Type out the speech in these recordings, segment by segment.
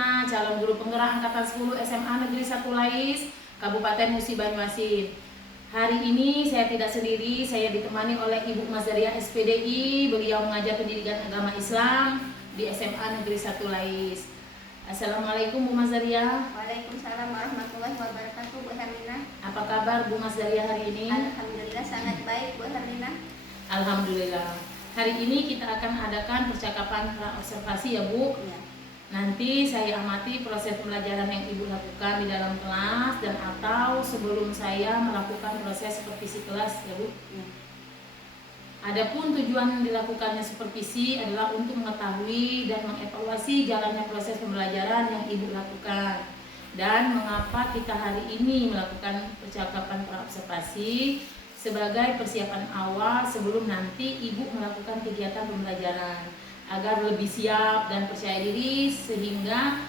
Herlina, calon guru penggerak angkatan 10 SMA Negeri 1 Lais, Kabupaten Musi Banyuasin. Hari ini saya tidak sendiri, saya ditemani oleh Ibu Mazaria SPDI. Beliau mengajar pendidikan agama Islam di SMA Negeri 1 Lais. Assalamualaikum Bu Mazaria. Waalaikumsalam warahmatullahi wabarakatuh, Bu Herlina. Apa kabar Bu Mazaria hari ini? Alhamdulillah sangat baik, Bu Herlina. Alhamdulillah. Hari ini kita akan adakan percakapan observasi ya Bu. Ya. Nanti saya amati proses pembelajaran yang Ibu lakukan di dalam kelas dan atau sebelum saya melakukan proses supervisi kelas ya Bu. Ya. Adapun tujuan dilakukannya supervisi adalah untuk mengetahui dan mengevaluasi jalannya proses pembelajaran yang Ibu lakukan dan mengapa kita hari ini melakukan percakapan praobservasi sebagai persiapan awal sebelum nanti Ibu melakukan kegiatan pembelajaran agar lebih siap dan percaya diri sehingga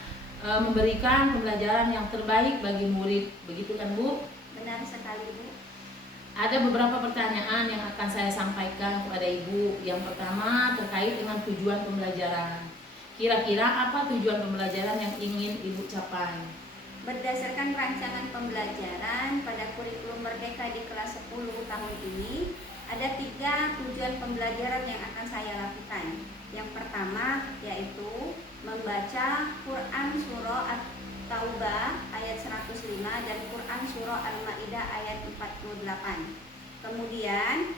memberikan pembelajaran yang terbaik bagi murid. Begitu kan Bu? Benar sekali, Bu. Ada beberapa pertanyaan yang akan saya sampaikan kepada Ibu. Yang pertama terkait dengan tujuan pembelajaran. Kira-kira apa tujuan pembelajaran yang ingin Ibu capai? Berdasarkan rancangan pembelajaran pada kurikulum Merdeka di kelas 10 tahun ini, ada 3 tujuan pembelajaran yang akan saya lakukan. Yang pertama yaitu membaca Quran Surah At-Taubah ayat 105 dan Quran Surah Al-Ma'idah ayat 48. Kemudian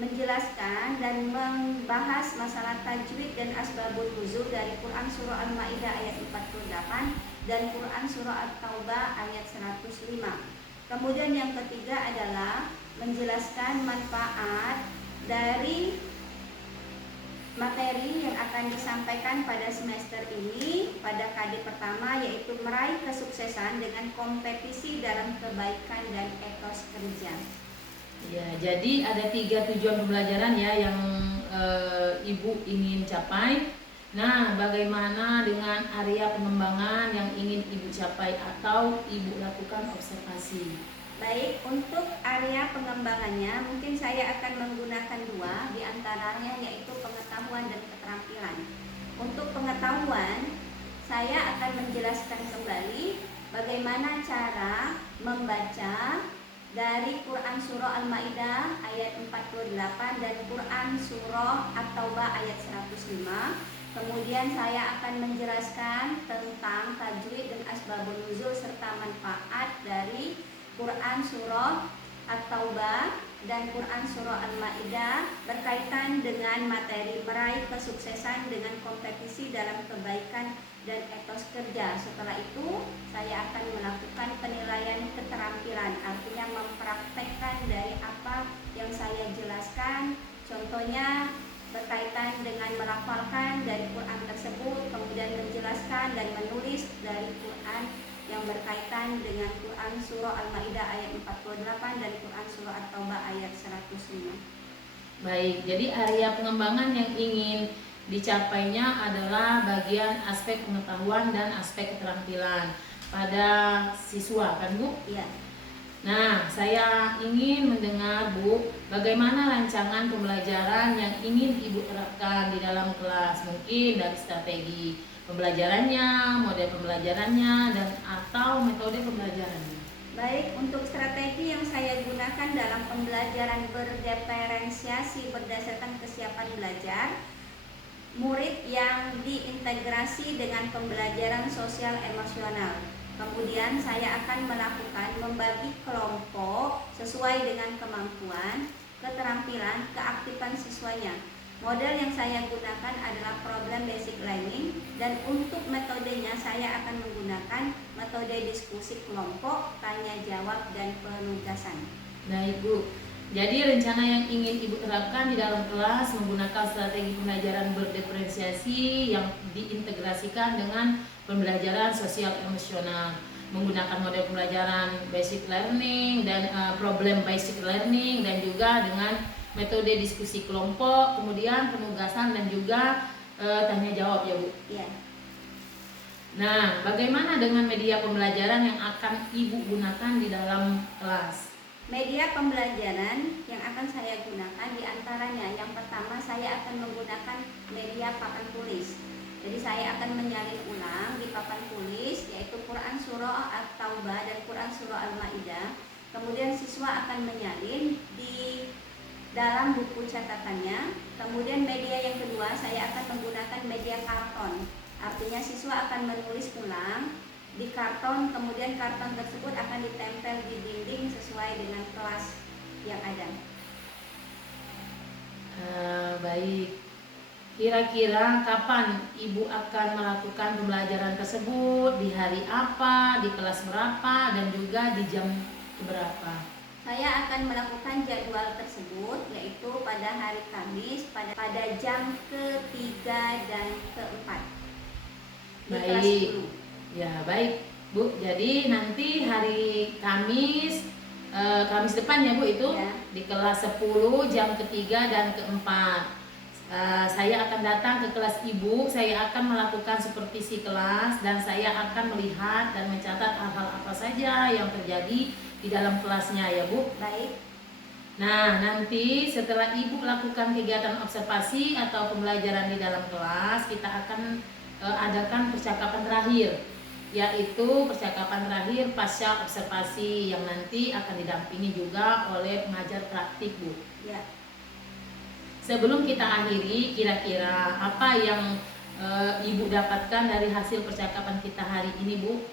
menjelaskan dan membahas masalah tajwid dan asbabun nuzul dari Quran Surah Al-Ma'idah ayat 48 dan Quran Surah At-Taubah ayat 105. Kemudian yang ketiga adalah menjelaskan manfaat dari materi yang akan disampaikan pada semester ini pada KD pertama, yaitu meraih kesuksesan dengan kompetisi dalam kebaikan dan etos kerja. Ya, jadi ada 3 tujuan pembelajaran ya yang Ibu ingin capai. Nah, bagaimana dengan area pengembangan yang ingin Ibu capai atau Ibu lakukan observasi? Baik, untuk area pengembangannya mungkin saya akan menggunakan 2 diantaranya, yaitu pengetahuan dan keterampilan. Untuk pengetahuan, saya akan menjelaskan kembali bagaimana cara membaca dari Quran Surah Al-Ma'idah ayat 48 dan Quran Surah At-Taubah ayat 105. Kemudian saya akan menjelaskan tentang tajwid dan asbabun nuzul serta manfaat dari Quran Surah At-Taubah dan Quran Surah Al-Ma'idah berkaitan dengan materi meraih kesuksesan dengan kompetisi dalam kebaikan dan etos kerja. Setelah itu saya akan melakukan penilaian keterampilan, artinya mempraktekkan dari apa yang saya jelaskan. Contohnya berkaitan dengan melafalkan dari Quran tersebut, kemudian menjelaskan dan menulis dari Quran yang berkaitan dengan Quran Surah Al-Ma'idah ayat 48 dan Quran Surah At-Taubah ayat 105. Baik, jadi area pengembangan yang ingin dicapainya adalah bagian aspek pengetahuan dan aspek keterampilan pada siswa, kan Bu? Iya. Nah, saya ingin mendengar Bu, bagaimana rancangan pembelajaran yang ingin Ibu terapkan di dalam kelas, mungkin dari strategi pembelajarannya, model pembelajarannya, dan atau metode pembelajarannya. Baik, untuk strategi yang saya gunakan dalam pembelajaran berdiferensiasi berdasarkan kesiapan belajar, murid yang diintegrasi dengan pembelajaran sosial emosional. Kemudian saya akan melakukan membagi kelompok sesuai dengan kemampuan, keterampilan, keaktifan siswanya. Model yang saya gunakan adalah problem basic learning dan untuk metodenya saya akan menggunakan metode diskusi kelompok, tanya jawab, dan penugasan. Baik Bu, jadi rencana yang ingin Ibu terapkan di dalam kelas menggunakan strategi pembelajaran berdiferensiasi yang diintegrasikan dengan pembelajaran sosial emosional, menggunakan model pembelajaran basic learning dan problem basic learning, dan juga dengan metode diskusi kelompok, kemudian penugasan dan juga tanya jawab ya Bu. Ya. Nah, bagaimana dengan media pembelajaran yang akan Ibu gunakan di dalam kelas? Media pembelajaran yang akan saya gunakan diantaranya, yang pertama saya akan menggunakan media papan tulis. Jadi saya akan menyalin ulang di papan tulis surah Al-Maidah. Kemudian siswa akan menyalin di dalam buku catatannya. Kemudian media yang kedua, saya akan menggunakan media karton. Artinya siswa akan menulis ulang di karton, kemudian karton tersebut akan ditempel di dinding sesuai dengan kelas yang ada. Baik. Kira-kira kapan Ibu akan melakukan pembelajaran tersebut? Di hari apa? Di kelas berapa? Dan juga di jam berapa? Saya akan melakukan jadwal tersebut yaitu pada hari Kamis pada jam ketiga dan keempat di kelas Baik. 10. Ya, baik Bu. Jadi nanti hari Kamis Kamis depan ya Bu itu Ya. di kelas 10 jam ketiga dan keempat. Saya akan datang ke kelas Ibu, saya akan melakukan supervisi kelas dan saya akan melihat dan mencatat hal-hal apa saja yang terjadi di dalam kelasnya ya Bu. Baik. Nah, nanti setelah Ibu lakukan kegiatan observasi atau pembelajaran di dalam kelas, kita akan adakan percakapan terakhir, yaitu percakapan terakhir pasca observasi yang nanti akan didampingi juga oleh pengajar praktik Bu. Ya. Sebelum kita akhiri, kira-kira apa yang Ibu dapatkan dari hasil percakapan kita hari ini Bu?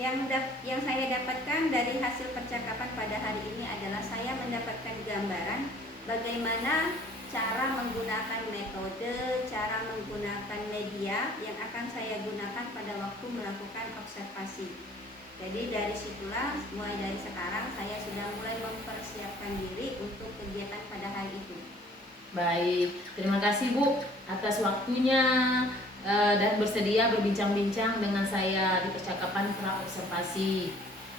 Yang saya dapatkan dari hasil percakapan pada hari ini adalah saya mendapatkan gambaran bagaimana cara menggunakan metode, cara menggunakan media yang akan saya gunakan pada waktu melakukan observasi. Jadi dari situlah, mulai dari sekarang saya sudah mulai mempersiapkan diri untuk kegiatan pada hari itu. Baik, terima kasih Bu atas waktunya dan bersedia berbincang-bincang dengan saya di percakapan pra-observasi.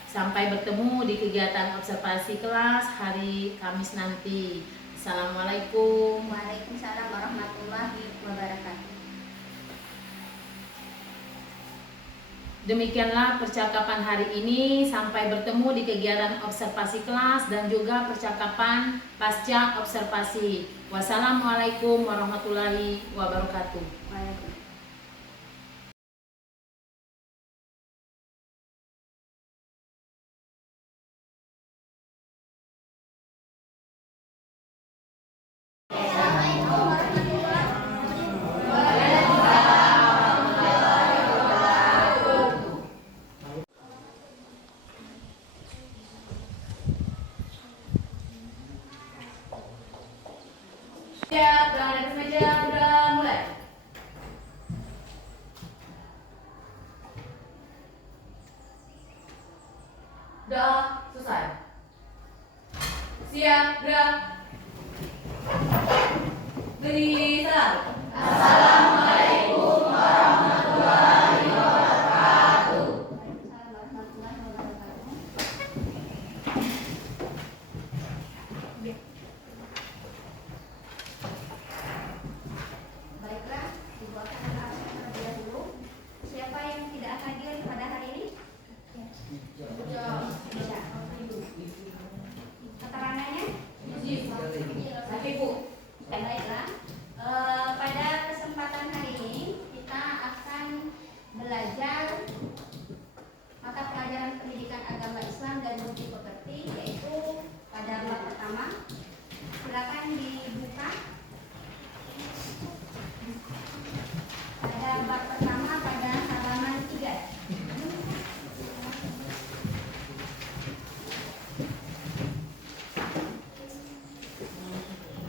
Sampai bertemu di kegiatan observasi kelas hari Kamis nanti. Assalamualaikum. Waalaikumsalam warahmatullahi wabarakatuh. Demikianlah percakapan hari ini. Sampai bertemu di kegiatan observasi kelas dan juga percakapan pasca observasi. Wassalamualaikum warahmatullahi wabarakatuh. Waalaikumsalam. Siap, tangan di atas meja, udah mulai. Udah selesai. Siap, gerak. Beri salam. Assalamualaikum warahmatullahi wabarakatuh. Waalaikumsalam warahmatullahi wabarakatuh. Baiklah, Ibu akan mengabsen terlebih dahulu. Siapa yang tidak hadir pada hari ini? Bisa. Keterangannya? Tapi Bu, Baiklah. Pada kesempatan hari ini kita akan belajar mata pelajaran pendidikan agama Islam dan budi pekerti, yaitu pada bab pertama. Silakan dibuka. Pada bab pertama pada halaman 3.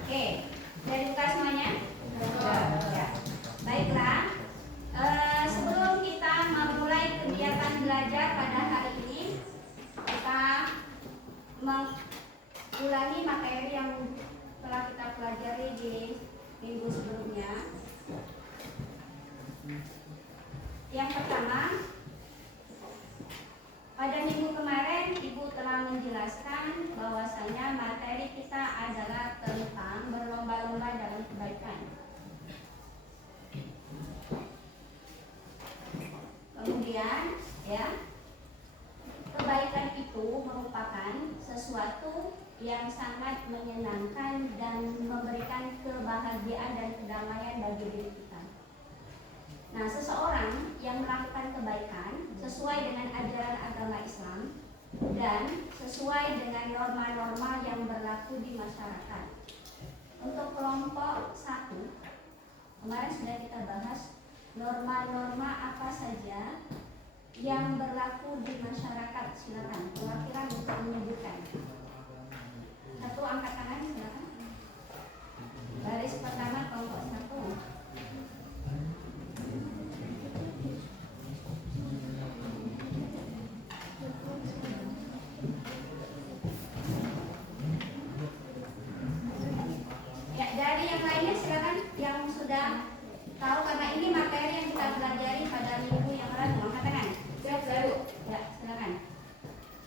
Oke, sudah dibuka semuanya? Ya. Baiklah. Sebelum kita memulai kegiatan belajar pada hari ini, kita mengulangi materi yang telah kita pelajari di minggu sebelumnya. Yang pertama, pada minggu kemarin Ibu telah menjelaskan bahwasanya materi kita adalah tentang berlomba-lomba dalam kebaikan. Kemudian, ya, kebaikan itu merupakan sesuatu yang sangat menyenangkan dan memberikan kebahagiaan dan kedamaian bagi diri kita. Nah, seseorang yang melakukan kebaikan sesuai dengan ajaran agama Islam dan sesuai dengan norma-norma yang berlaku di masyarakat. Untuk kelompok 1, kemarin sudah kita bahas norma-norma apa saja yang berlaku di masyarakat. Silakan, perwakilan untuk menyebutkan. Satu angkat tangan, silakan. Baris pertama kelompok 1. Ya, dari yang lainnya silakan yang sudah tahu, karena ini materi yang kita pelajari pada minggu yang lalu. Angkat tangan. Siap, saya Bu. Ya, silakan.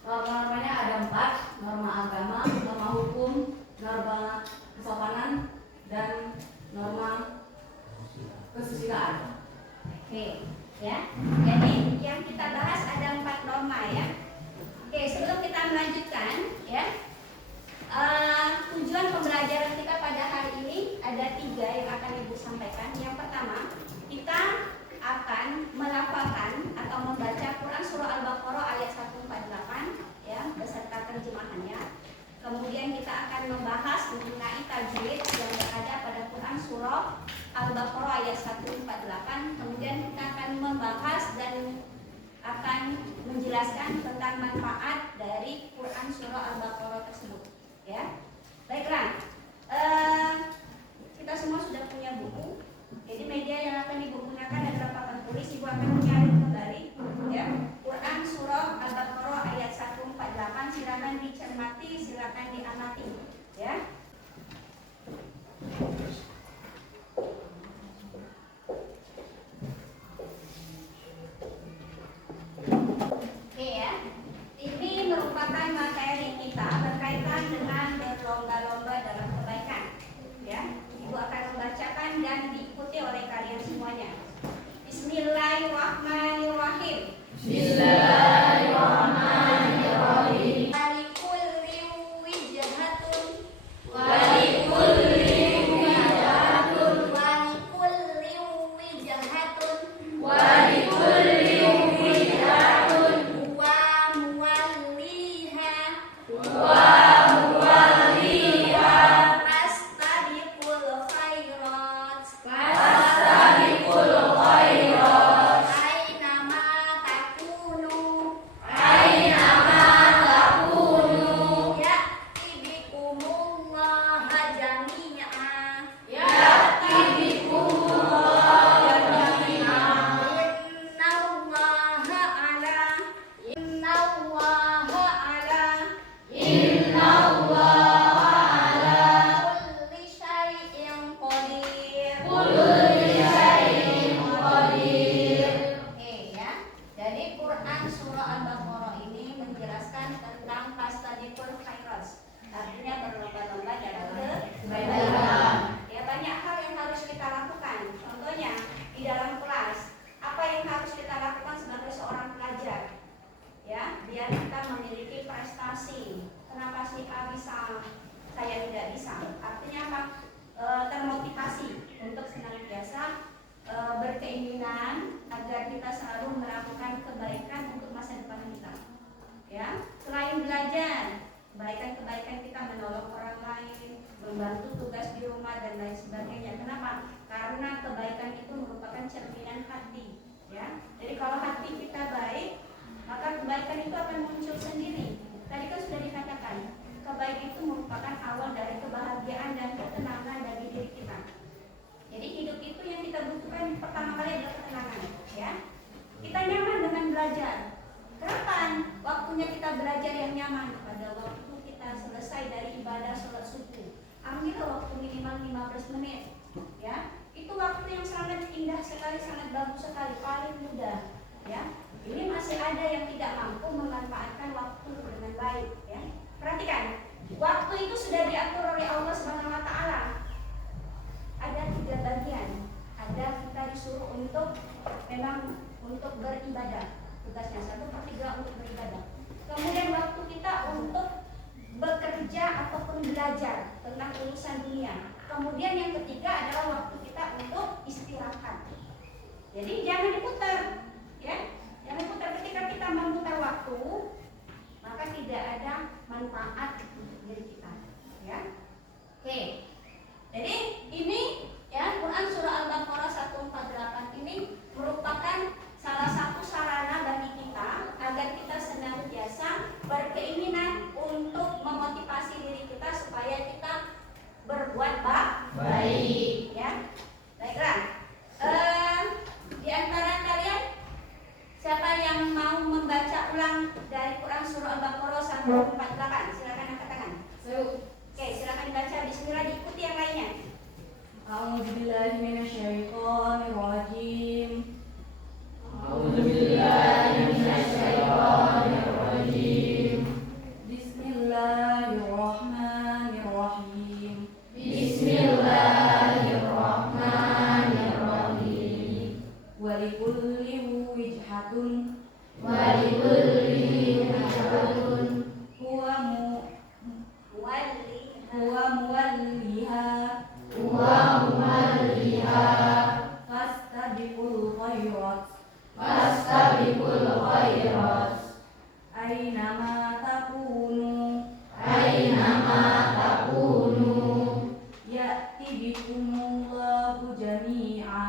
Norma-normanya ada 4, norma agama, norma hukum, norma kesopanan, dan norma kesusilaan. Oke, ya. Jadi yang kita bahas ada 4 norma ya. Oke, sebelum kita melanjutkan ya, tujuan pembelajaran kita pada hari ini ada 3 yang akan Ibu sampaikan. Yang pertama, kita akan melafalkan atau membaca Quran Surah Al-Baqarah ayat 148 ya, beserta terjemahannya. Kemudian kita akan membahas mengenai tajwid yang berada pada Quran Surah Al-Baqarah ayat 148. Kemudian kita akan membahas dan akan menjelaskan tentang manfaat dari Quran Surah Al-Baqarah tersebut. Ya, baiklah. Kita semua sudah punya buku. Jadi media yang akan Ibu gunakan adalah papan tulis. Ibu akan menyalin kembali. Ya, Quran Surah Al-Baqarah ayat 148. Silakan dicermati, silakan diamati. Ya. Oke ya, ini merupakan materi kita berkaitan dengan berlomba-lomba dalam kebaikan. Ya, Ibu akan membacakan dan diikuti oleh kalian semuanya. Bismillahirrahmanirrahim. Bismillahirrahmanirrahim. Walikulli wijhatun. Walikulli wijhatun. Walikulli wijhatun. Walikulli wijhatun. Wa muwalliha. Wa muwalliha. Fastabiqul khairat. Fastabiqul khairat. Ainama takunu. Ainama takunu. Ya'ti bikumullaha jami'a. Ya'ti bikumullah jami'a. Innallaha ala Innallaha ala kulli syai'in qadir. kulli syai'in qadir. Oke ya. Jadi Quran Surah Al-Baqarah ini menjelaskan tentang fastabiqul khairat. Artinya berlomba-lomba dalam kebaikan. Ya, banyak hal yang harus kita lakukan. Contohnya di dalam kelas, apa yang harus kita lakukan sebagai seorang pelajar? Ya, biar kita memiliki prestasi. Kenapa si A bisa, saya tidak bisa? Artinya apa? Termotivasi untuk senantiasa berkeinginan agar kita selalu melakukan kebaikan untuk masa depan kita. Ya, selain belajar, kebaikan-kebaikan kita menolong orang lain, membantu tugas di rumah dan lain sebagainya. Kenapa? Karena kebaikan itu merupakan cerminan hati. Ya, jadi kalau hati kita baik, maka kebaikan itu akan muncul sendiri. Tadi kan sudah dikatakan, kebaikan itu merupakan awal dari kebahagiaan dan ketenangan bagi diri kita. Jadi hidup itu yang kita butuhkan pertama kali adalah ketenangan. Ya, kita nyaman dengan belajar. Kapan waktunya kita belajar yang nyaman? Pada waktu kita selesai dari ibadah sholat subuh. Ambil waktu minimal 15 menit. Ya, itu waktu yang sangat indah sekali, sangat bagus sekali, paling mudah. Ya, ini masih ada yang tidak mampu memanfaatkan waktu dengan baik. Ya, perhatikan, waktu itu sudah diatur oleh Allah Subhanahu Wa Taala. Ada 3 bagian. Ada kita disuruh untuk memang untuk beribadah. Tugasnya 1/3 untuk beribadah. Kemudian waktu kita untuk bekerja ataupun belajar tentang urusan dunia. Kemudian yang ketiga adalah waktu kita untuk istirahat. Jadi jangan diputar. selalu taat untuk diri kita, ya. Oke. Jadi ini ya Quran surah Al-Baqarah 148 ini merupakan salah satu sarana bagi kita agar kita senantiasa berkeinginan untuk memotivasi diri kita supaya kita berbuat baik, ya. Baiklah. Di antara kalian siapa yang mau membaca ulang dari Quran surah Al-Baqarah 148? Silakan angkat tangan. Oke, silakan baca. Bismillah, diikuti yang lainnya. A'udzubillahi minasyaitonirrajim. Bismillahirrahmanirrahim. Walikulli wijhatun huwa muwalliha fastabiqul khairat aynama takunu ya'ti bikumullahu jami'a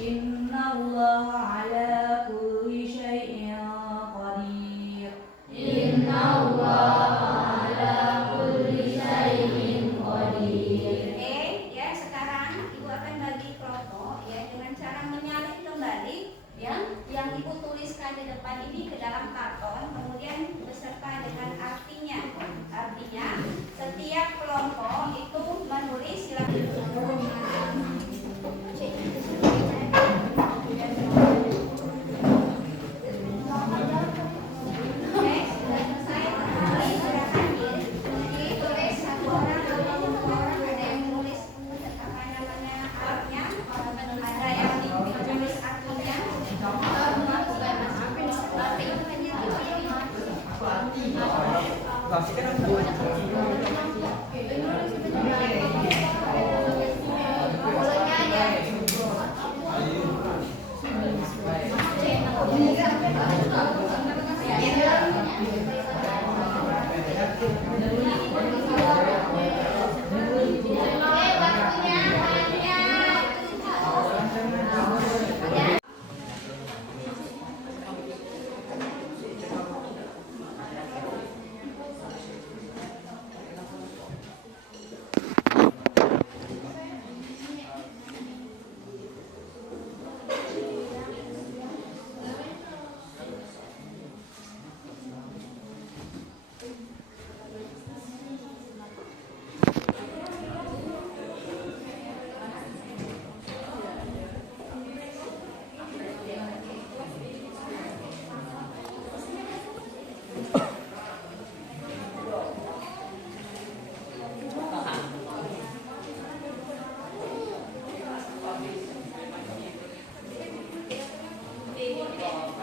innallaha ala kulli syai'in qadir. Oke, ya sekarang Ibu akan bagi kelompok ya dengan cara menyalin kembali ya yang Ibu tuliskan di depan ini ke dalam karton, kemudian beserta dengan artinya. Artinya setiap kelompok itu menulis Oke, sudah selesai. Silakan ditulis satu orang atau dua orang. Ada yang menulis apa namanya artnya, ada yang ditulis artinya.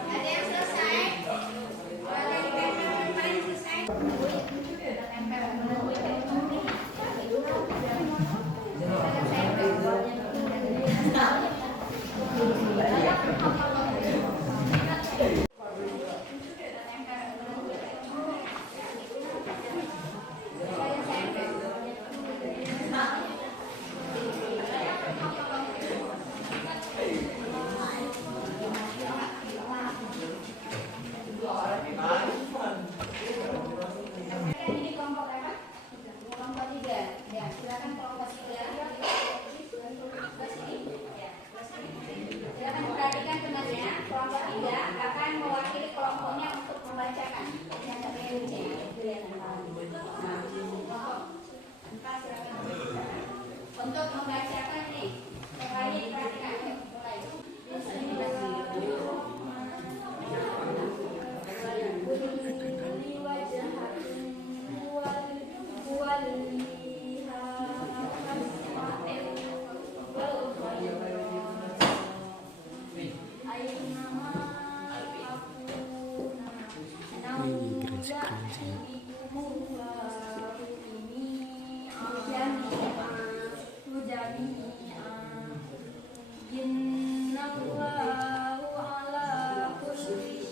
Ada yang selesai? Kalau dari yang paling selesai? Ini kelompok apa? Kelompok 3. Ya, silakan kelompok 3. Sebelah sini. Ya, sebelah sini. Silakan perhatikan temannya. Kelompok 3 akan mewakili kelompoknya untuk membacakan. Ini ada BNC. Nah, kelompok 4 silakan. Untuk membacakan nih, kembali diperhatikan. Mulai. Inna Allahu ala kulli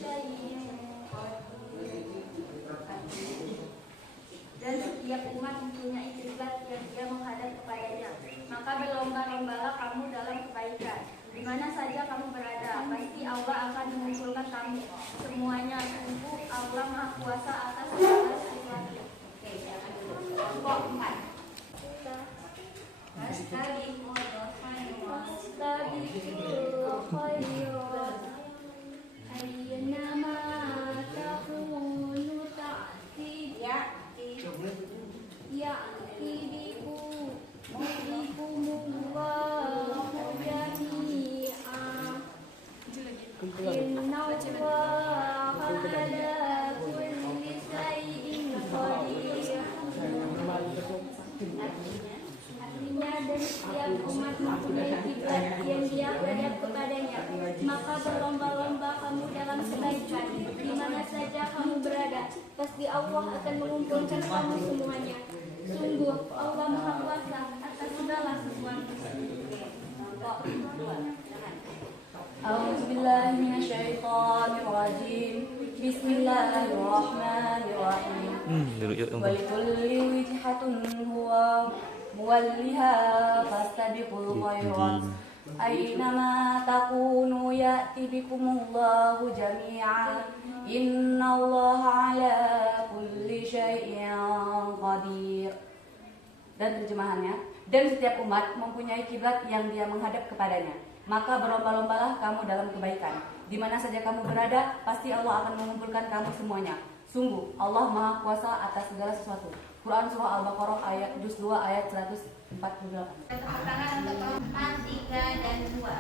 Allah akan mengumpulkan kamu semuanya. Sungguh Allah Maha Kuasa atas segala sesuatu. Oke, silakan dulu. Kelompok 4. Fastabiqul khairat ayyama takunu ta'ti ya'ti bikumullahu jami'an innallaha ala kulli shay'in qadir. Artinya dan setiap umat mempunyai kiblat yang dia hadap kepadanya, maka berlomba-lomba kamu dalam kebaikan di mana saja kamu berada, pasti Allah akan mengumpulkan kamu semuanya. Sungguh Allah Maha Kuasa atas segala sesuatu. A'udzubillahi minasyaitonirrajim. Bismillahirrahmanirrahim. Walikulli wijhatun huwa muwalliha fastabiqul khairat aynama takunu ya'ti bikumullahu jami'an innallaha ala kulli syai'in qadir. Dan terjemahannya, dan setiap umat mempunyai kiblat yang dia menghadap kepadanya, maka berlomba-lombalah kamu dalam kebaikan. Di mana saja kamu berada, pasti Allah akan mengumpulkan kamu semuanya. Sungguh Allah Maha Kuasa atas segala sesuatu. Quran Surah Al-Baqarah ayat juz 2 ayat 148. Tepuk tangan untuk kelompok 3 dan 2.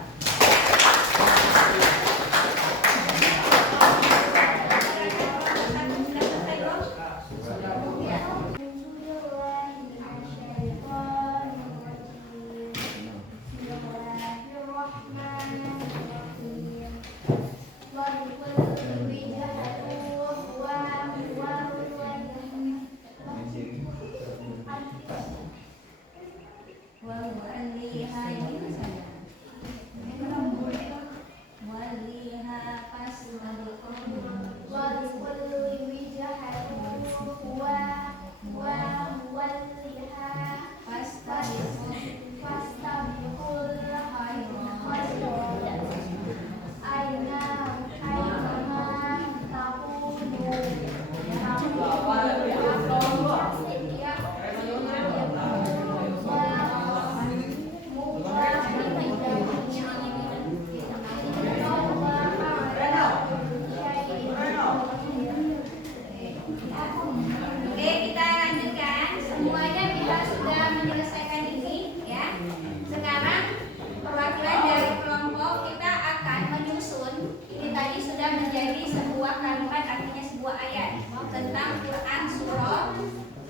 Tentang Quran Surah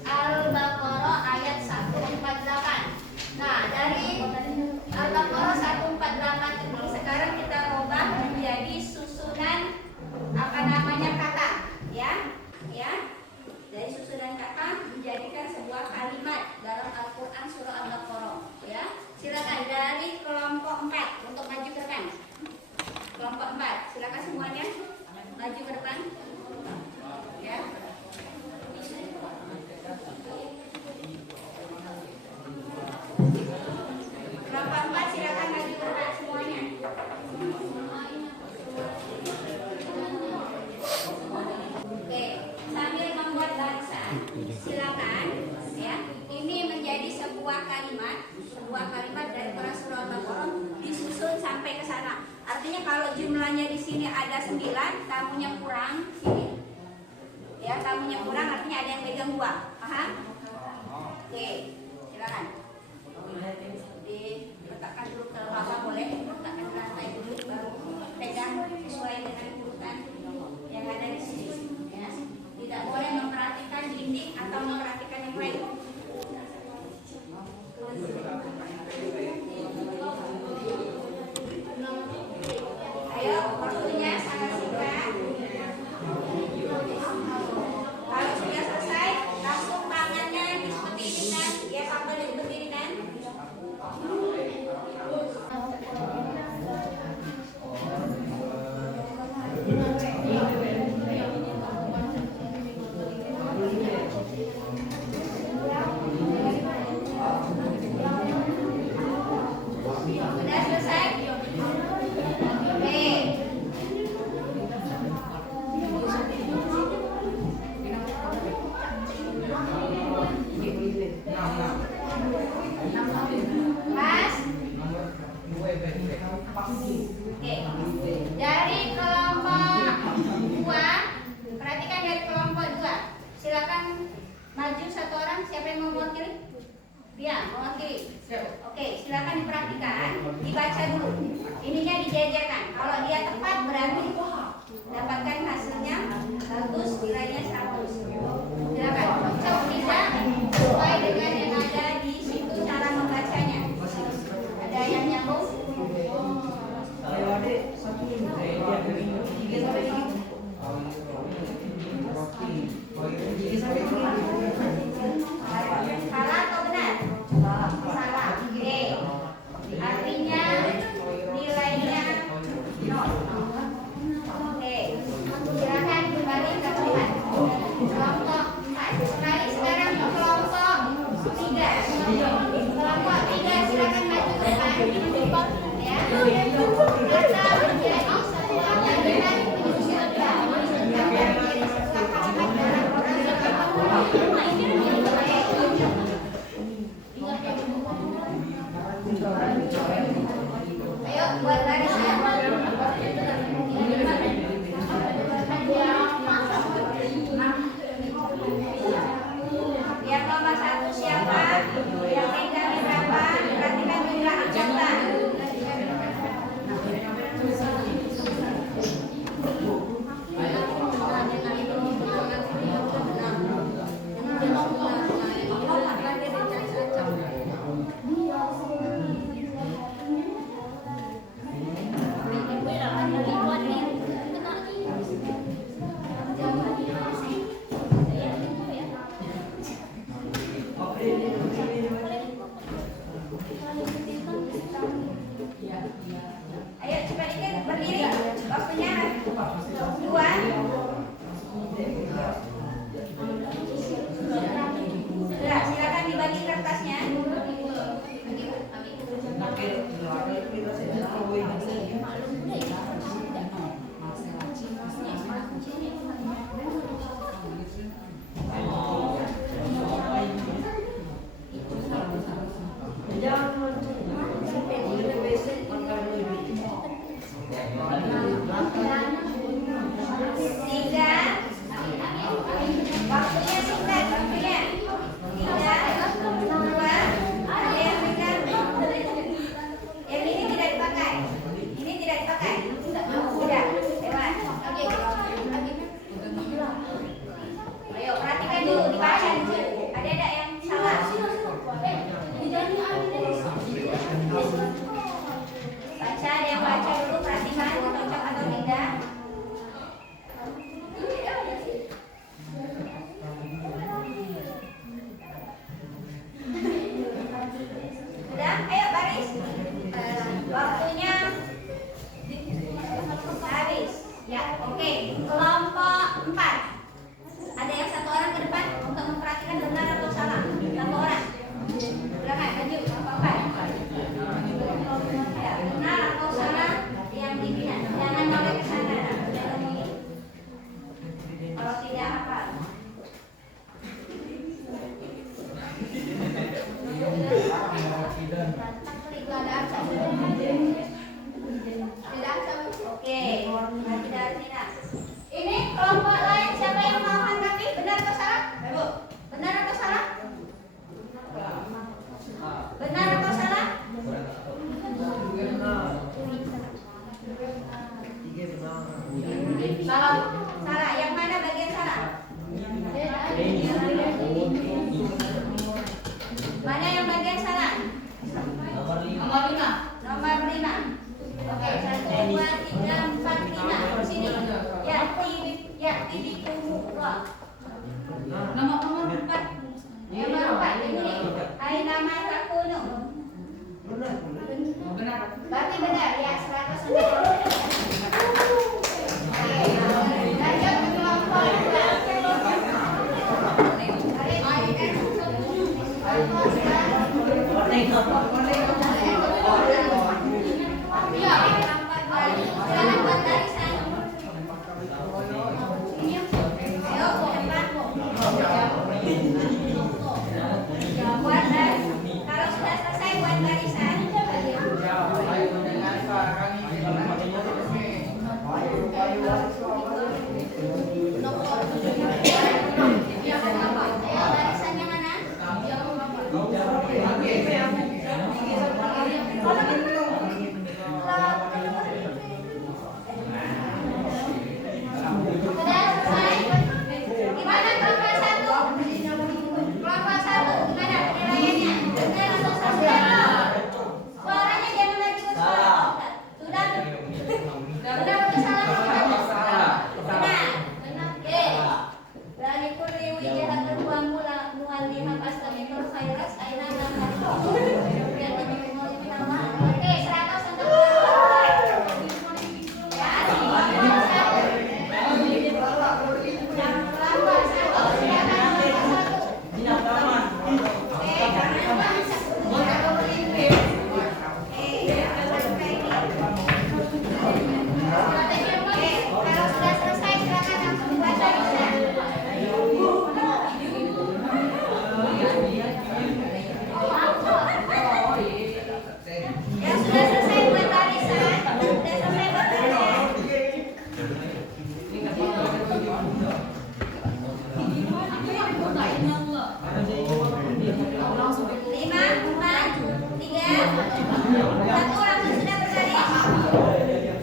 Al-Baqarah ayat 148. Nah, dari Al-Baqarah 148 ini sekarang kita rubah menjadi susunan kata, ya. Dari susunan kata menjadikan sebuah kalimat dalam Al-Quran Surah Al-Baqarah, ya. Silakan dari kelompok 4 untuk maju ke depan. Kelompok 4, silakan semuanya maju ke depan. Ya. Kelompok 4 silakan maju ke depan semuanya. Oke, sambil membuat barisan, silakan ya. Ini menjadi sebuah kalimat dari Quran Surah Al-Baqarah disusun sampai ke sana. Artinya kalau jumlahnya di sini ada 9, tamunya kurang sini. Ya, tamunya kurang artinya ada yang pegang 2. Paham? Oke, silakan. Diletakkan dulu ke bawah boleh, letakkan ke lantai dulu baru pegang sesuai dengan urutan yang ada di sini. Ya. Tidak boleh memperhatikan dinding atau memperhatikan yang lain. Ayo, waktunya sangat singkat. Kalau sudah selesai, langsung tangannya seperti ini kan? Ya, sambil berdiri kan? Oke. Dari kelompok 2, perhatikan dari kelompok 2. Silakan maju satu orang, siapa yang mau mewakili? Ya, mewakili. Oke, silakan diperhatikan, dibaca dulu. Ininya dijajarkan. Kalau dia tepat berarti dapatkan hasilnya bagus, nilainya 100. Silakan cocok tidak sesuai dengan yang ada di situ cara membacanya. Ada yang nyambung? Salah atau benar? Salah. Oke. Artinya nilainya 0. Oke. Silakan kembali ke tempat. Kelompok 4. Kembali sekarang ke kelompok 3. Kelompok 3 silakan maju ke depan. Ya. Kata menjadi sebuah kalimat penyusun kalimat menjadi sebuah kalimat dalam ayo buat baris ya. Yang nomor 1 siapa? Yang pegangnya berapa? Perhatikan jumlah anggota.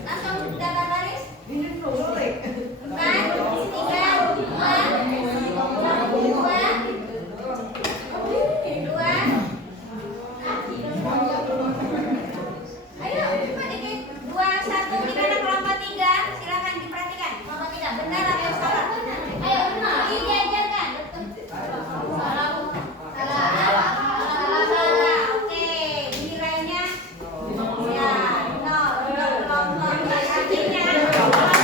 Langsung dapat baris. Bukan. 3, 2, 1. Ayo, cepat dikit. 2, 1. Di mana kelompok 3? Silakan diperhatikan. Kelompok 3 benar atau salah? Ayo, benar. Dijajarkan. Salah. Oke, nilainya ya 0 untuk kelompok akhirnya kelompok 3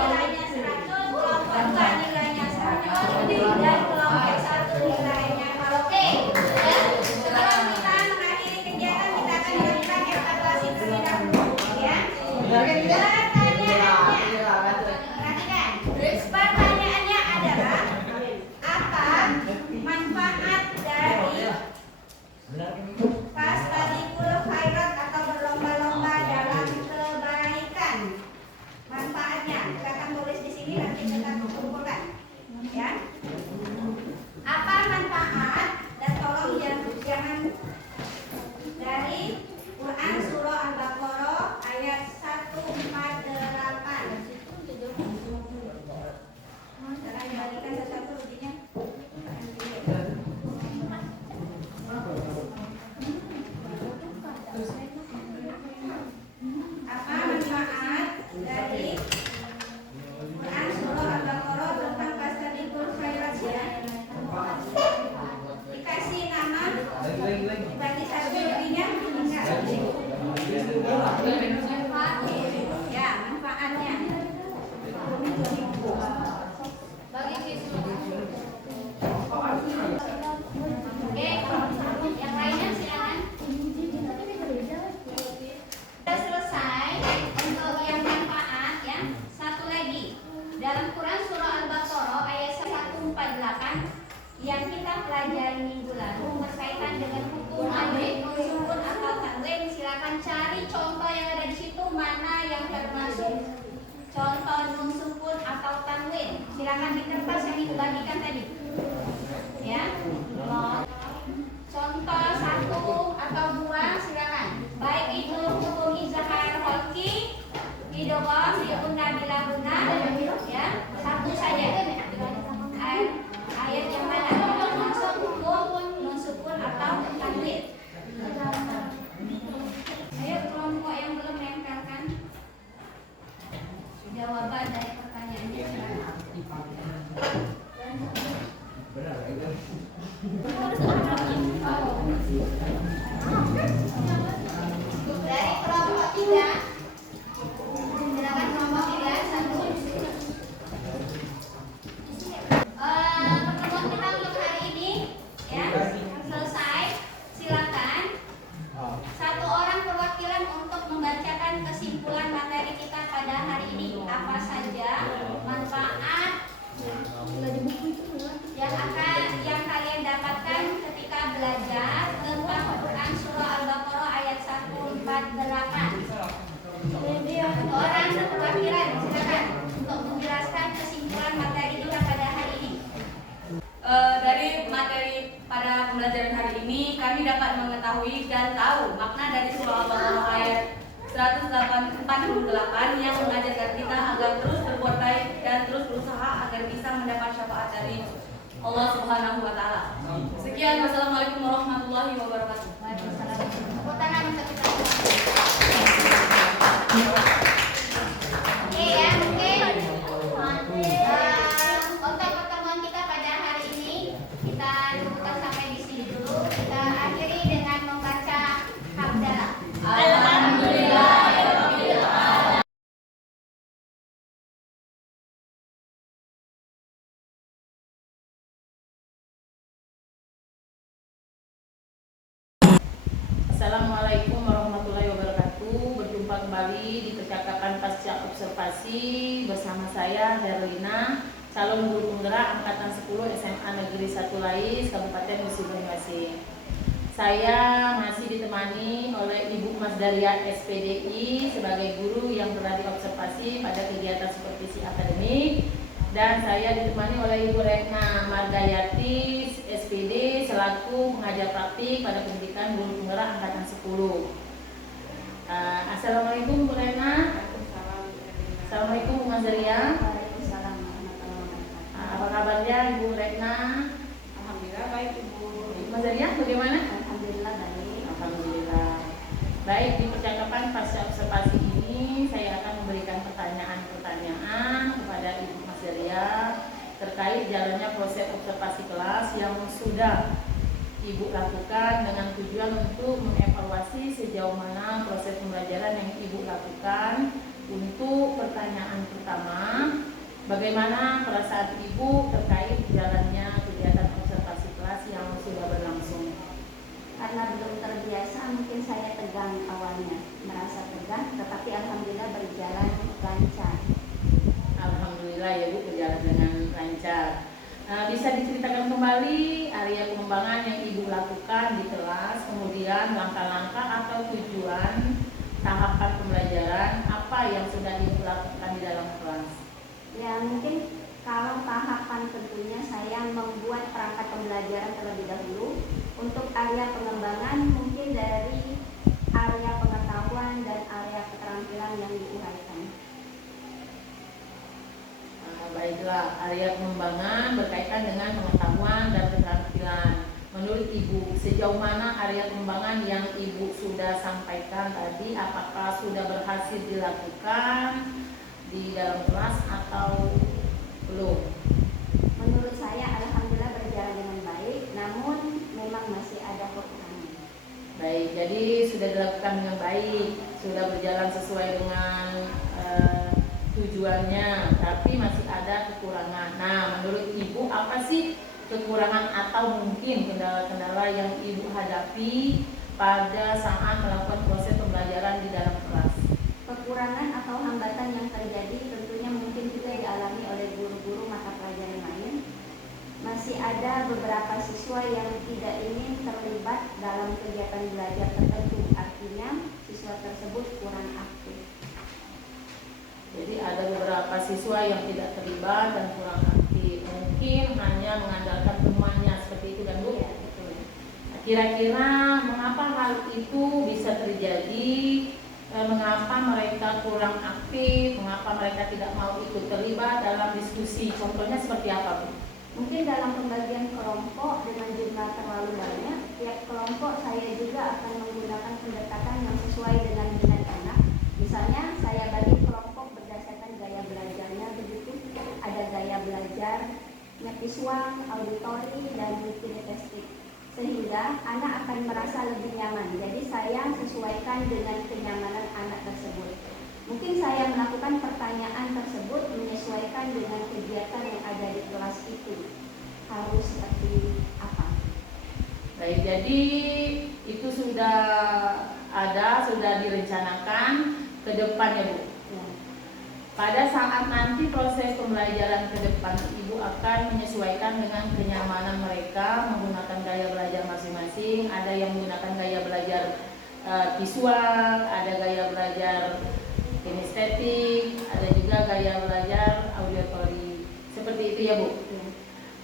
nilainya 100, kelompok 2 nilainya 100 dan kelompok 1 nilainya 0. Oke, ya. Sebelum kita mengakhiri kegiatan kita akan melakukan evaluasi terlebih dahulu, ya. Pertanyaannya adalah apa manfaat dari fastabiqul khairat atau berlomba-lomba dalam kebaikan? Manfaatnya kita akan tulis di sini, nanti kita kumpulkan, ya. Apa manfaat, dan tolong jangan dari Quran surah Al-Baqarah ayat 148. Sekarang dibagikan satu-satu ruginya. Apa manfaat dari Quran surah Al-Baqarah tentang fastabiqul khairat, ya? Dikasih nama, dibagi satu ruginya, enggak? Ya, manfaatnya. Bagi siswa. Oke, yang lainnya silakan. Sudah selesai untuk yang manfaat, ya. Satu lagi. Dalam Quran surah Al-Baqarah ayat 148 yang kita pelajari minggu lalu berkaitan dengan hukum alif, nun, sukun atau tanwin. Silakan cari contoh yang ada di situ, mana yang termasuk contoh nun sukun atau tanwin. Silakan di kertas yang dibagikan tadi, ya. Contoh 1 atau 2 silakan. Baik itu hukum izhar holki, idgham, diunna bila guna, ya. Satu saja. Ayat yang mana termasuk hukum nun sukun atau tanwin? Ayo kelompok yang belum menempelkan jawaban dari pertanyaannya silakan. Dari kelompok 3 silakan kelompok 3 satu. Pertemuan kita untuk hari ini, ya, selesai. Silakan satu orang perwakilan untuk membacakan kesimpulan materi kita pada hari ini. Apa saja manfaat yang kalian dapatkan ketika belajar tentang Quran surah Al-Baqarah ayat 148. Orang perwakilan silakan untuk menjelaskan kesimpulan materi kita pada hari ini. Dari materi pada pembelajaran hari ini, kami dapat mengetahui dan tahu makna dari surah Al-Baqarah ayat 148 yang mengajarkan kita agar terus berbuat baik dan terus berusaha agar bisa mendapat syafaat dari Allah Subhanahu wa Ta'ala. Sekian, wassalamualaikum warahmatullahi wabarakatuh. Tepuk tangan untuk kita semua. Oke, ya, mungkin untuk pertemuan kita pada hari ini kita cukupkan sampai di sini dulu. Kita akhiri dengan membaca hamdalah. Alhamdulillah. Assalamualaikum warahmatullahi wabarakatuh. Berjumpa kembali di percakapan pasca observasi bersama saya Herlina, calon guru penggerak angkatan 10 SMA Negeri 1 Lais, Kabupaten Musi Banyuasin. Saya masih ditemani oleh Ibu Mas Daria SPDI sebagai guru yang telah diobservasi pada kegiatan supervisi akademik Dan saya ditemani oleh Ibu Retna Margayati, SPD, selaku pengajar praktik pada pendidikan guru penggerak angkatan 10. Assalamualaikum Bu Retna. Assalamualaikum Bu Mas Zaria. Waalaikumsalam warahmatullahi wabarakatuh. Apa kabarnya Ibu Retna? Alhamdulillah baik Ibu. Mas Zaria bagaimana? Alhamdulillah baik. Alhamdulillah. Baik, di percakapan pasca observasi ini saya akan memberikan pertanyaan-pertanyaan kepada Ibu Mas Zaria terkait jalannya proses observasi kelas yang sudah Ibu lakukan dengan tujuan untuk mengevaluasi sejauh mana proses pembelajaran yang Ibu lakukan. Untuk pertanyaan pertama, bagaimana perasaan Ibu terkait jalannya kegiatan observasi kelas yang sudah berlangsung? Karena belum terbiasa, mungkin saya tegang awalnya, merasa tegang, tetapi alhamdulillah berjalan lancar. Alhamdulillah ya Bu, berjalan dengan lancar. Bisa diceritakan kembali area pengembangan yang Ibu lakukan di kelas, kemudian langkah-langkah atau tujuan tahapan pembelajaran apa yang sudah Ibu lakukan di dalam kelas? Ya mungkin kalau tahapan tentunya saya membuat perangkat pembelajaran terlebih dahulu. Untuk area pengembangan mungkin dari area pengetahuan dan area keterampilan yang diuraikan. Baiklah, area pengembangan berkaitan dengan pengetahuan dan keterampilan. Menurut Ibu, sejauh mana area pengembangan yang Ibu sudah sampaikan tadi, apakah sudah berhasil dilakukan di dalam kelas atau belum? Menurut saya alhamdulillah berjalan dengan baik, namun memang masih ada kekurangan. Baik, jadi sudah dilakukan dengan baik, sudah berjalan sesuai dengan tujuannya, tapi masih ada kekurangan. Nah, menurut Ibu apa sih kekurangan atau mungkin kendala-kendala yang Ibu hadapi pada saat melakukan proses pembelajaran di dalam kelas? Kekurangan atau hambatan yang terjadi tentunya mungkin juga dialami oleh guru-guru mata pelajaran lain. Masih ada beberapa siswa yang tidak ingin terlibat dalam kegiatan belajar tertentu, artinya siswa tersebut kurang aktif. Jadi ada beberapa siswa yang tidak terlibat dan kurang aktif, mungkin hanya mengandalkan temannya seperti itu kan Bu? Ya, betul. Nah, kira-kira mengapa hal itu bisa terjadi? Mengapa mereka kurang aktif? Mengapa mereka tidak mau ikut terlibat dalam diskusi? Contohnya seperti apa Bu? Mungkin dalam pembagian kelompok dengan jumlah terlalu banyak, tiap kelompok saya juga akan menggunakan pendekatan yang sesuai dengan minat anak. Misalnya saya bagi kelompok berdasarkan gaya belajarnya begitu. Ada gaya belajar visual, auditori, dan multitasking. Sehingga anak akan merasa lebih nyaman. Jadi saya sesuaikan dengan kenyamanan anak tersebut. Mungkin saya melakukan pertanyaan tersebut menyesuaikan dengan kegiatan yang ada di kelas itu. Harus seperti apa? Baik, jadi itu sudah ada, sudah direncanakan ke depan ya Bu. Ya. Pada saat nanti proses pembelajaran ke depan, Ibu akan menyesuaikan dengan kenyamanan mereka menggunakan gaya belajar masing-masing. Ada yang menggunakan gaya belajar visual, ada gaya belajar kinestetik, ada juga gaya belajar auditori. Seperti itu ya Bu. Ya.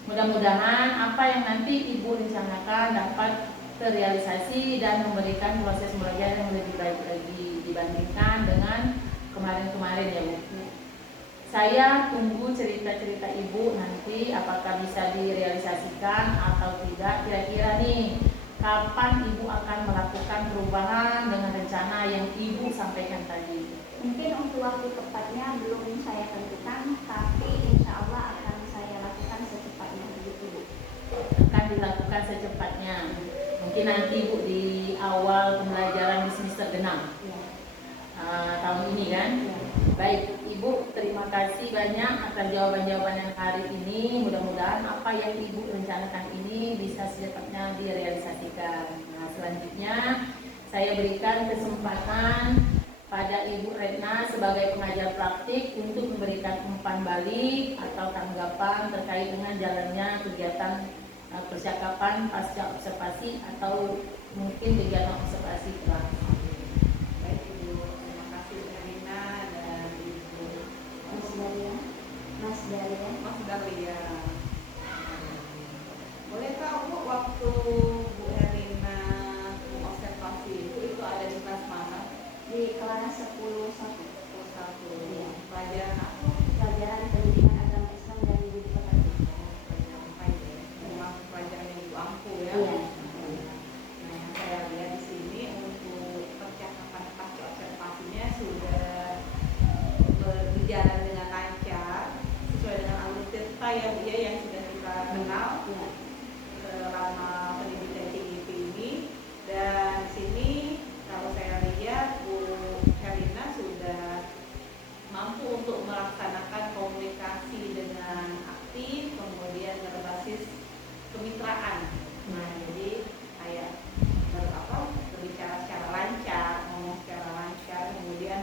Mudah-mudahan apa yang nanti Ibu rencanakan dapat terrealisasi dan memberikan proses pembelajaran yang lebih baik lagi dibandingkan dengan kemarin-kemarin ya Bu. Saya tunggu cerita-cerita Ibu nanti apakah bisa direalisasikan atau tidak. Kira-kira nih kapan Ibu akan melakukan perubahan dengan rencana yang Ibu sampaikan tadi? Mungkin untuk waktu tepatnya belum saya tentukan, tapi insya Allah akan saya lakukan secepatnya begitu Bu. Akan dilakukan secepatnya. Mungkin nanti Bu di awal pembelajaran di semester genap Ya. tahun ini kan? Ya. Baik Ibu, terima kasih banyak atas jawaban-jawaban yang hari ini. Mudah-mudahan apa yang Ibu rencanakan ini bisa secepatnya direalisasikan. Nah, selanjutnya saya berikan kesempatan pada Ibu Retna sebagai pengajar praktik untuk memberikan umpan balik atau tanggapan terkait dengan jalannya kegiatan percakapan pasca observasi atau mungkin kegiatan observasi kelas. Baik Ibu, terima kasih Rina dan Ibu Mas Daria. Di kelas 10-1. Iya. Pelajaran apa? Pelajaran pendidikan agama Islam dan budi pekerti. Pelajaran apa itu ya? Memang pelajaran yang ibu ampu ya. Iya. Nah, yang saya lihat di sini untuk percakapan pasca observasinya sudah berjalan dengan lancar sesuai dengan alur cerita ya Bu ya, yang sudah kita kenal Iya. selama pendidikan CGP ini. Dan di sini kalau saya lihat Bu Herlina sudah mampu untuk melaksanakan komunikasi dengan aktif, kemudian berbasis kemitraan. Nah, jadi kayak berbicara secara lancar, ngomong secara lancar, kemudian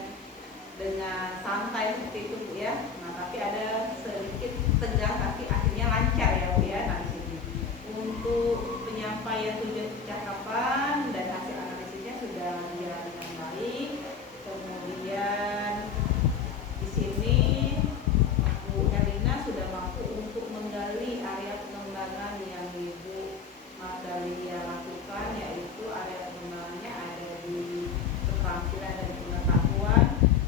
dengan santai seperti itu Bu ya. Nah, tapi ada sedikit tegang tapi akhirnya lancar ya Bu ya. Nah, di sini untuk penyampaian tujuan percakapan dan hasil analisisnya sudah berjalan dengan baik. Kemudian di sini Bu Herlina sudah mampu untuk menggali area pengembangan yang Ibu Mas Dahlia lakukan, yaitu area pengembangannya ada di keterampilan dan pengetahuan,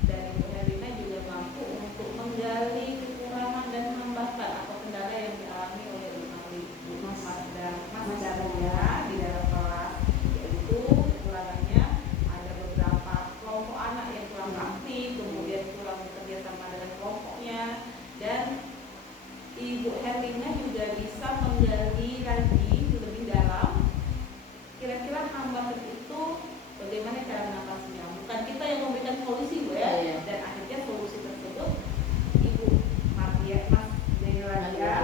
dan Ibu Herlina juga mampu untuk menggali kekurangan dan hambatan atau kendala yang dialami oleh Mas Dahlia di dalam kelas, yaitu kekurangannya ada beberapa kelompok anak yang kurang aktif, kemudian kurang bekerja sama dengan kelompoknya, dan Ibu Herlina juga bisa menggali lagi lebih dalam kira-kira hambatan itu bagaimana cara mengatasinya. Bukan kita yang memberikan solusi Bu ya. Iya. Dan akhirnya solusi tersebut Ibu Mas Dahlia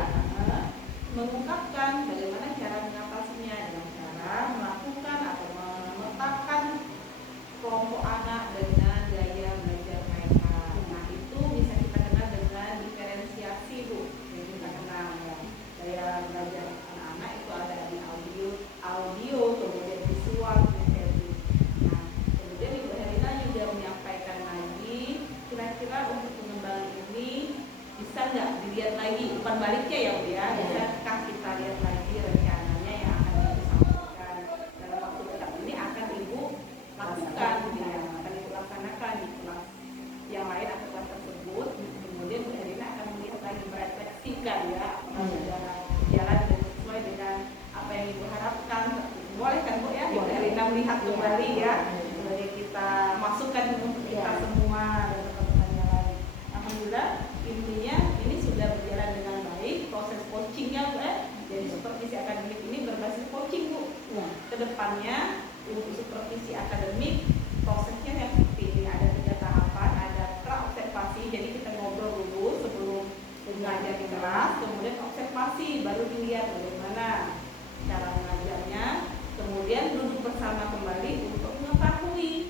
mengungkapkan bagaimana cara mengatasinya dengan cara melakukan atau memetakan kelompok anak dengan gaya belajar mereka. Nah, itu bisa kita kenal dengan diferensiasi Bu. Yang kita kenal ya. Gaya belajar anak-anak itu ada di audio, kemudian visual, kinestetik. Nah, kemudian Ibu Herlina juga menyampaikan lagi kira-kira untuk pengembangan ini bisa nggak dilihat lagi umpan baliknya ya Bu ya. Bisakah kita lihat lagi rencananya yang akan Ibu sampaikan dalam waktu dekat ini akan Ibu lakukan ya, akan Ibu laksanakan di kelas yang lain atau kelas tersebut. Kemudian Bu Herlina akan melihat lagi, merefleksikan ya sudah berjalan dan sesuai dengan apa yang Ibu harapkan. Boleh kan Bu ya Ibu Herlina melihat kembali ya, jadi kita masukkan untuk kita semua dan teman-teman yang lain. Alhamdulillah intinya ini sudah berjalan dengan baik proses coachingnya Bu ya. Jadi supervisi akademik ini berbasis coaching Bu. Kedepannya untuk supervisi akademik prosesnya yang seperti ini, ada 3 tahapan, ada pra-observasi, jadi kita ngobrol dulu sebelum mengajar di kelas, kemudian observasi, baru dilihat bagaimana cara mengajarnya, kemudian duduk bersama kembali untuk mengetahui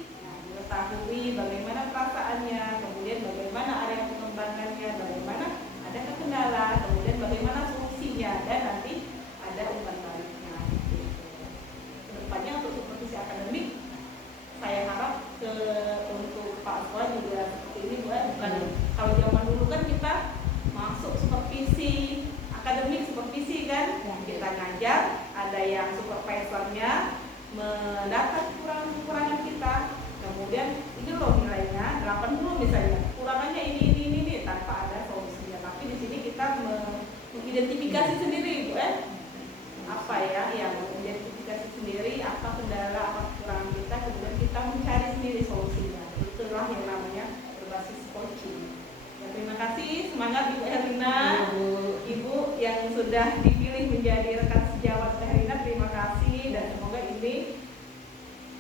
bagaimana perasaannya, kemudian bagaimana area pengembangannya, bagaimana ada kendala, kemudian bagaimana solusinya, dan nanti ada umpan baliknya. Kedepannya untuk supervisi akademik, saya harap untuk Pak Sekolah juga seperti ini Bu, bukan kalau zaman dulu kan kita masuk supervisi akademik, supervisi kan kita ngajar, ada yang supervisornya mendapat kekurangan kita, kemudian ini loh nilainya 80 misalnya, kurangannya ini tanpa ada solusinya. Tapi di sini kita mengidentifikasi sendiri Bu apa ya yang mengidentifikasi sendiri apa kendala, apa kekurangan kita, kemudian kita mencari sendiri solusinya. Itulah yang namanya berbasis coaching. Ya, terima kasih, semangat Ibu Herlina, Ibu yang sudah dipilih menjadi rekan sejawat Herlina, terima kasih, dan semoga ini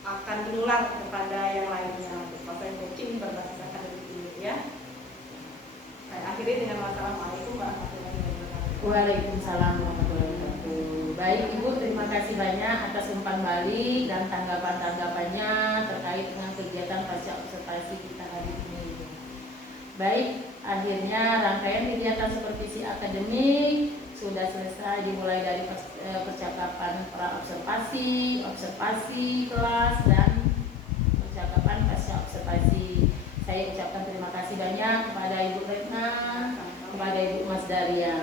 akan menular kepada yang lainnya untuk proses coaching berbasis akademik ini ya. Saya akhiri dengan wassalamualaikum warahmatullahi wabarakatuh. Waalaikumsalam warahmatullahi wabarakatuh. Baik Ibu, terima kasih banyak atas umpan balik dan tanggapan-tanggapannya terkait dengan kegiatan pasca observasi kita hari ini. Baik, akhirnya rangkaian kegiatan supervisi akademik sudah selesai, dimulai dari percakapan pra-observasi, observasi kelas, dan percakapan pasca observasi. Saya ucapkan terima kasih banyak kepada Ibu Retna, kepada Ibu Mas Dahlia.